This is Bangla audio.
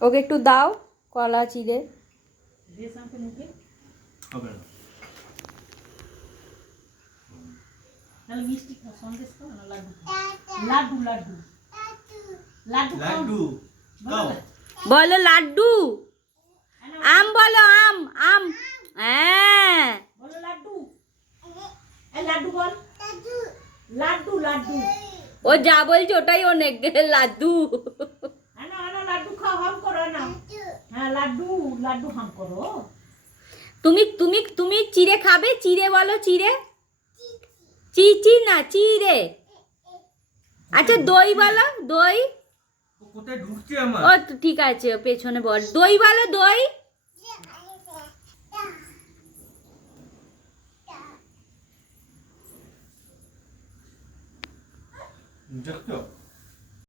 ওকে একটু দাও কলা চিড়ে। হবে না। তাহলে মিষ্টি খাও, সন্দেশ খাও না, লাড্ডু লাড্ডু লাড্ডু লাড্ডু লাড্ডু দাও। বলো লাড্ডু। আম বলো, আম আম। হ্যাঁ বলো লাড্ডু। এই লাড্ডু বল। লাড্ডু লাড্ডু। ও যা বলছে ওটাই অনেক। লাড্ডু। আনো আনো লাড্ডু খাও, হাম করো না। হ্যাঁ লাড্ডু লাড্ডু হাম করো। তুমি তুমি তুমি চিড়ে খাবে? চিড়ে বলো, চিড়ে। চিচি না চিড়ে। আচ্ছা দই বলো, দই। ও কোথায় ঢুকছে আমার? ও তো ঠিক আছে, পেছনে বল। দই বলো, দই। দেখছো